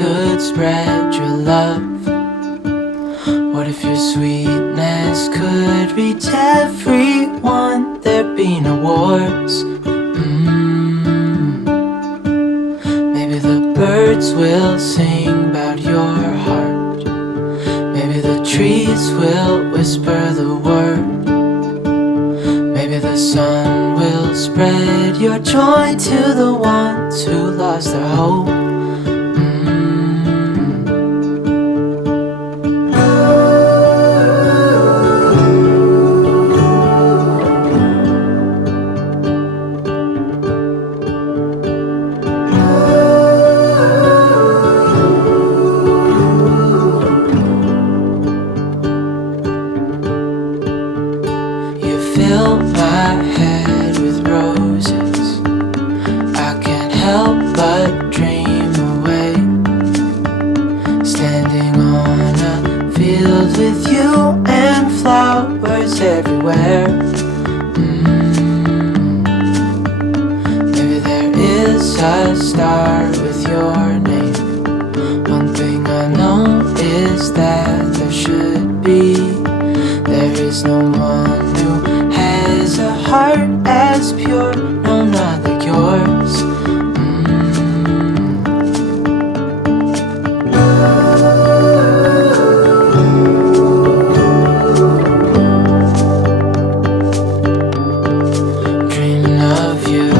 could spread your love? What if your sweetness could reach everyone? There'd be no wars. Maybe the birds will sing about your heart. Maybe the trees will whisper the word. Maybe the sun will spread your joy to the ones who lost their hope. Fill my head with roses. I can't help but dream away, standing on a field with you and flowers everywhere. Maybe there is a star with your name. One thing I know is that there should be. There is no one who has a heart as pure, no, not like yours. Dreaming of you.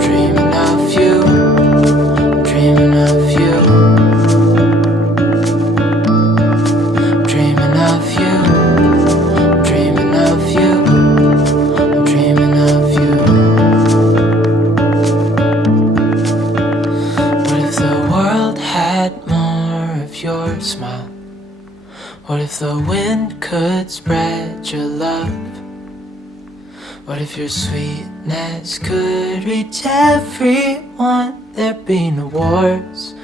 Dreaming of you. Your smile. What if the wind could spread your love? What if your sweetness could reach everyone? There'd be no wars.